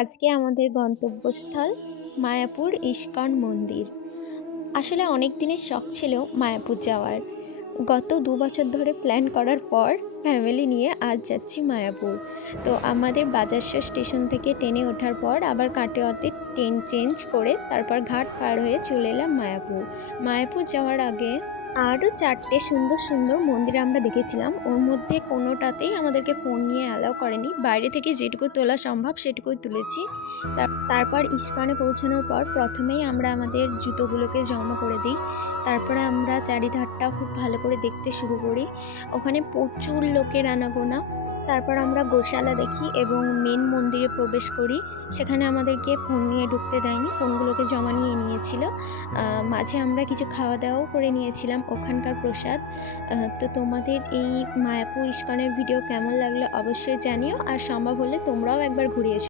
আজকে আমাদের গন্তব্যস্থল মায়াপুর ইস্কন মন্দির। আসলে অনেক দিনের শখ ছিল মায়াপুর যাওয়ার। গত ২ বছর ধরে প্ল্যান করার পর ফ্যামিলি নিয়ে আজ যাচ্ছি মায়াপুর। তো আমাদের বাজারশো স্টেশন থেকে ট্রেনে ওঠার পর আবার কাটোয়াতে ট্রেন চেঞ্জ করে তারপর ঘাট পার হয়ে চলে এলাম মায়াপুর। মায়াপুর যাওয়ার আগে আরও ৪টে সুন্দর সুন্দর মন্দির আমরা দেখেছিলাম। ওর মধ্যে কোনোটাতেই আমাদেরকে ফোন নিয়ে অ্যালাউ করেনি। বাইরে থেকে যেটুকু তোলা সম্ভব সেটুকুই তুলেছি। তারপর ইস্কনে পৌঁছানোর পর প্রথমেই আমরা আমাদের জুতোগুলোকে জমা করে দিই। তারপরে আমরা চারিধারটাও খুব ভালো করে দেখতে শুরু করি। ওখানে প্রচুর লোকের আনাগোনা। তারপর আমরা গোশালা দেখি এবং মেন মন্দিরে প্রবেশ করি। সেখানে আমাদেরকে ফোন নিয়ে ঢুকতে দেয়নি, ফোনগুলোকে জমা নিয়ে নিয়েছিল। মাঝে আমরা কিছু খাওয়া দাওয়াও করে নিয়েছিলাম ওখানকার প্রসাদ। তো তোমাদের এই মায়াপুর ইস্কনের ভিডিও কেমন লাগলো অবশ্যই জানিও, আর সম্ভব হলে তোমরাও একবার ঘুরে এসো।